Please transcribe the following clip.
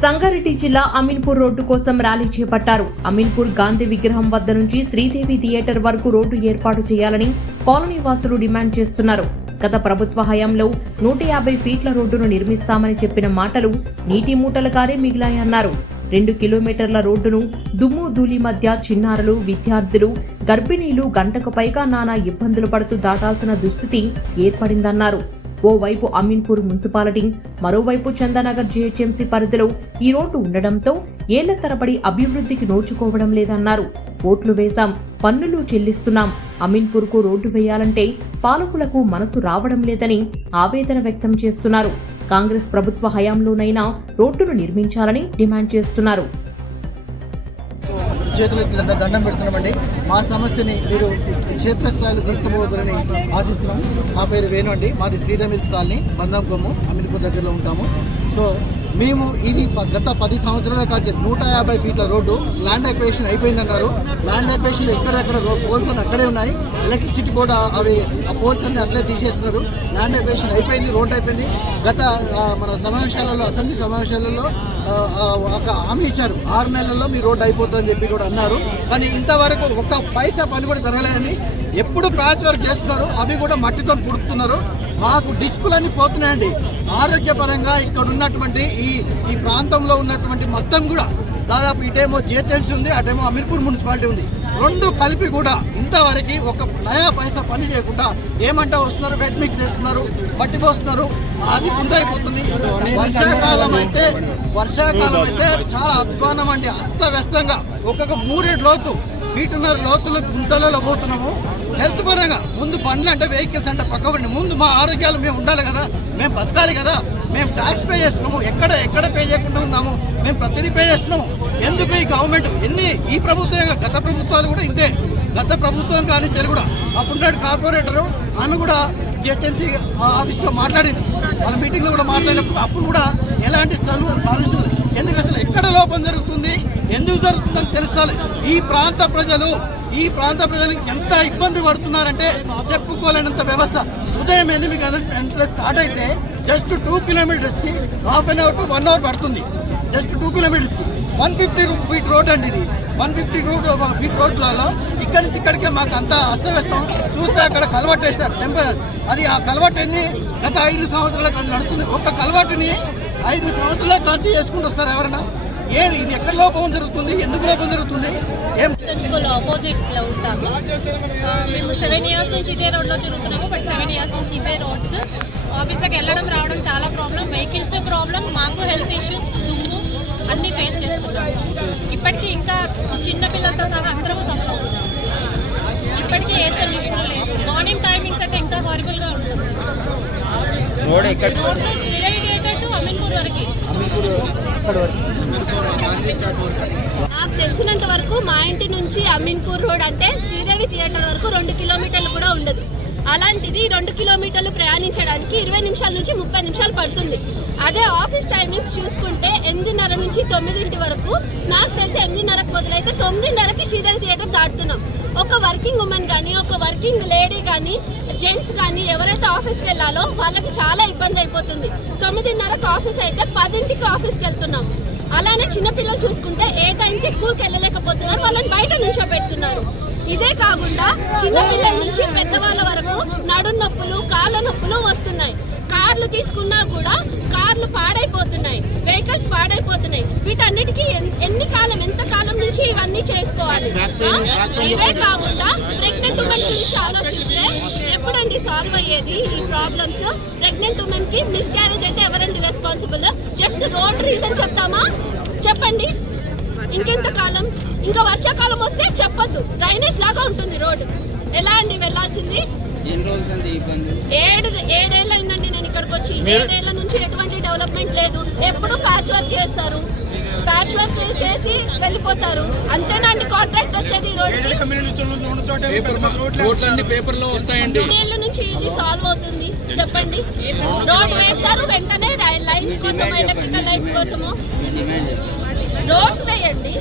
సంగారెడ్డి జిల్లా అమీన్పూర్ రోడ్డు కోసం ర్యాలీ చేపట్టారు. అమీన్పూర్ గాంధీ విగ్రహం వద్ద నుంచి శ్రీదేవి థియేటర్ వరకు రోడ్డు ఏర్పాటు చేయాలని కాలనీ వాసులు డిమాండ్ చేస్తున్నారు. గత ప్రభుత్వ హయాంలో నూట యాభై ఫీట్ల రోడ్డును నిర్మిస్తామని చెప్పిన మాటలు నీటి మూటలుగానే మిగిలాయన్నారు రెండు కిలోమీటర్ల రోడ్డును దుమ్ము ధూళి మధ్య చిన్నారులు విద్యార్థులు గర్భిణీలు గంటకు పైగా నానా ఇబ్బందులు పడుతూ దాటాల్సిన దుస్థితి ఏర్పడిందన్నారు. ఓవైపు అమీన్పూర్ మున్సిపాలిటీ మరోవైపు చందానగర్ జీహెచ్ఎంసీ పరిధిలో ఈ రోడ్డు ఉండడంతో ఏళ్ళ తరబడి అభివృద్ధికి నోచుకోవడం లేదన్నారు. ఓట్లు వేశాం పన్నులు చెల్లిస్తున్నాం. అమీన్పూర్కు రోడ్డు వేయాలంటే పాలకులకు మనసు రావడం లేదని ఆవేదన వ్యక్తం చేస్తున్నారు. కాంగ్రెస్ ప్రభుత్వ హయాంలోనైనా రోడ్డును నిర్మించాలని డిమాండ్ చేస్తున్నారు. చేతులెత్తి దండం పెడుతున్నామండి. మా సమస్యని మీరు క్షేత్రస్థాయిలో తీసుకుపోవద్దని ఆశిస్తున్నాం. మా పేరు వేణు అండి. మాది శ్రీరామ్ హిల్స్ కాలనీ బంధం కొమ్ము అమీన్పూర్ దగ్గరలో ఉంటాము. సో మేము ఇది గత పది సంవత్సరాల కాచి నూట యాభై ఫీట్ల రోడ్డు ల్యాండ్ అక్వేషన్ అయిపోయిందన్నారు. ల్యాండ్ అక్వేషన్ ఎక్కడెక్కడ పోల్స్ అని అక్కడే ఉన్నాయి. ఎలక్ట్రిసిటీ కూడా అవి ఆ పోల్స్ అన్ని అట్లే తీసేస్తున్నారు. ల్యాండ్ అక్వేషన్ అయిపోయింది రోడ్ అయిపోయింది. గత మన సమావేశాలలో అసెంబ్లీ సమావేశాలలో ఒక హామీ ఇచ్చారు. ఆరు నెలల్లో మీ రోడ్డు అయిపోతుందని చెప్పి కూడా అన్నారు. కానీ ఇంతవరకు ఒక్క పైసా పని కూడా జరగలేదండి. ఎప్పుడు ప్యాచ్ వర్క్ చేస్తున్నారు అవి కూడా మట్టితో పుడుతున్నారు మాకు డిస్కులన్నీ పోతున్నాయండి. ఆరోగ్యపరంగా ఇక్కడ ఉన్నటువంటి ఈ ఈ ప్రాంతంలో ఉన్నటువంటి మొత్తం కూడా దాదాపు ఇటేమో జిహెచ్ఎంసీ ఉంది అటేమో అమీర్పూర్ మున్సిపాలిటీ ఉంది. రెండు కలిపి కూడా ఇంతవరకు ఒక నయా పైసా పని చేయకుండా ఏమంటా వస్తున్నారు బెడ్ మిక్స్ చేస్తున్నారు మట్టి పోస్తున్నారు అది ముందైపోతుంది. వర్షాకాలం అయితే వర్షాకాలం అయితే చాలా అధ్వానం అండి. అస్తవ్యస్తంగా ఒక్కొక్క మూరేడు లోతు మీటున్నర లోతుల గుంతలలో పోతున్నాము. హెల్త్ పరంగా ముందు బండ్లు అంటే వెహికల్స్ అంటే పక్కవండి ముందు మా ఆరోగ్యాలు మేము ఉండాలి కదా. మేము బతకాలి కదా. మేము ట్యాక్స్ పే చేస్తున్నాము. ఎక్కడ ఎక్కడ పే చేయకుండా ఉన్నాము. మేము ప్రతిదీ పే చేస్తున్నాము. ఎందుకు ఈ గవర్నమెంట్ ఎన్ని ఈ ప్రభుత్వం గత ప్రభుత్వాలు కూడా ఇంతే. గత ప్రభుత్వం కానీ చెల్లి కూడా అప్పుడు కార్పొరేటరు. ఆమె కూడా జిహెచ్ఎంసీ ఆఫీస్లో మాట్లాడింది. వాళ్ళ మీటింగ్లో కూడా మాట్లాడినప్పుడు అప్పుడు కూడా ఎలాంటి సొల్యూషన్ ఎందుకు అసలు ఎక్కడ లోపం జరుగుతుంది? ఎందుకు జరుగుతుందని తెలుస్తాలి. ఈ ప్రాంత ప్రజలు ఈ ప్రాంత ప్రజలకు ఎంత ఇబ్బంది పడుతున్నారంటే చెప్పుకోలేనంత వ్యవస్థ. ఉదయం ఎనిమిది గంటల స్టార్ట్ అయితే just two కిలోమీటర్స్కి half an hour to one hour పడుతుంది. జస్ట్ టూ కిలోమీటర్స్కి. వన్ ఫిఫ్టీ ఫీట్ రోడ్ అండి ఇది. వన్ ఫిఫ్టీ రోడ్ ఫీట్ రోడ్లలో ఇక్కడి నుంచి ఇక్కడికే మాకు అంత అస్తవ్యస్తం. చూస్తే అక్కడ కలవట్ వేశారు టెంపర్ అది ఆ కలవట్టుని గత ఐదు సంవత్సరాల కాదు నడుస్తుంది. ఒక్క కలవటిని ఐదు సంవత్సరాల ఖర్చు చేసుకుంటూ వస్తారు ఎవరైనా ఏం ఇది ఎక్కడ లోపం జరుగుతుంది? ఎందుకు లోపం జరుగుతుంది? ఏం? స్కూల్ ఆపోజిట్లో ఉంటాము మేము సెవెన్ ఇయర్స్ నుంచి ఇదే రోడ్లో తిరుగుతున్నాము బట్ సెవెన్ ఇయర్స్ నుంచి ఇదే రోడ్స్ ఆఫీస్కి వెళ్ళడం రావడం చాలా ప్రాబ్లం వెహికల్స్ ప్రాబ్లం మాకు హెల్త్ ఇష్యూస్ దుమ్ము అన్నీ ఫేస్ చేస్తున్నాము. ఇప్పటికీ ఇంకా చిన్న పిల్లలతో సహా అందరము సఫర్ అవుతున్నాము. ఇప్పటికీ ఏ సొల్యూషన్ లేదు. మార్నింగ్ టైమింగ్స్ అయితే ఇంకా హారిబుల్గా ఉంటుంది. రోడ్ ఎక్కడ రోడ్లు శ్రీదేవి థియేటర్ టు అమీన్పూర్ వరకు అమీర్పూర్ అక్కడి వరకు? నాకు తెలిసినంత వరకు మా ఇంటి నుంచి అమీన్పూర్ రోడ్ అంటే శ్రీదేవి థియేటర్ వరకు రెండు కిలోమీటర్లు కూడా ఉండదు. అలాంటిది రెండు కిలోమీటర్లు ప్రయాణించడానికి ఇరవై నిమిషాల నుంచి ముప్పై నిమిషాలు పడుతుంది. అదే ఆఫీస్ టైమింగ్స్ చూసుకుంటే ఎనిమిదిన్నర నుంచి తొమ్మిదింటి వరకు నాకు తెలిసి ఎనిమిదిన్నరకు బదులైతే తొమ్మిదిన్నరకి శ్రీదేవి థియేటర్ దాటుతున్నాం. ఒక వర్కింగ్ ఉమెన్ కానీ వర్కింగ్ లేడీ కానీ జెంట్స్ కానీ ఎవరైతే ఆఫీస్కి వెళ్ళాలో వాళ్ళకి చాలా ఇబ్బంది అయిపోతుంది. తొమ్మిదిన్నరకు ఆఫీస్ అయితే పదింటికి ఆఫీస్కి వెళ్తున్నాం అలానే చిన్నపిల్లలు చూసుకుంటే ఏ టైంకి స్కూల్కి వెళ్ళలేకపోతున్నారు వాళ్ళని బయట నుంచో పెడుతున్నారు ఇదే కాకుండా చిన్నపిల్లల నుంచి పెద్దవాళ్ళ వరకు నడు నొప్పులు కాళ్ళ నొప్పులు వస్తున్నాయి. కార్లు తీసుకున్నా కూడా కార్లు పాడైపోతున్నాయి. వెహికల్స్ పాడైపోతున్నాయి. వీటన్నిటికీ ఎన్- ఎన్ని కాలం ఎంత కాలం నుంచి ఇవన్నీ చేసుకోవాలి? ఇవే కాకుండా ఉమెన్ గురించి ఆలోచిస్తే ఎప్పుడండి సాల్వ్ అయ్యేది ఈ ప్రాబ్లమ్స్ ప్రెగ్నెంట్ ఉమెన్కి మిస్ క్యారేజ్ అయితే ఎవరండి రెస్పాన్సిబుల్ జస్ట్ రోడ్ రీజన్ చెప్తామా? చెప్పండి. ఇంకెంత కాలం? ఇంకా వర్షాకాలం వస్తే చెప్పొద్దు. డ్రైనేజ్ లాగా ఉంటుంది రోడ్డు ఎలా అండి వెళ్ళాల్సింది? ఏడు ఏడేళ్ళు అయిందండి నేను ఇక్కడికి వచ్చి. ఏడేళ్ళ నుంచి ఎటువంటి డెవలప్మెంట్ లేదు. ఎప్పుడు ప్యాచ్ వర్క్ చేస్తారు? ప్యాచ్ వర్క్ చేసి వెళ్ళిపోతారు. అంతేనా అండి? కాంట్రాక్ట్ వచ్చేది ఈ రోడ్లన్నీ పేపర్లో వస్తాయండి. ఏళ్ళ నుంచి ఇది సాల్వ్ అవుతుంది. చెప్పండి. రోడ్ వేస్తారు వెంటనే లైన్స్ కోసం ఎలక్ట్రికల్ లైన్స్ కోసము? రోడ్స్ వేయండి?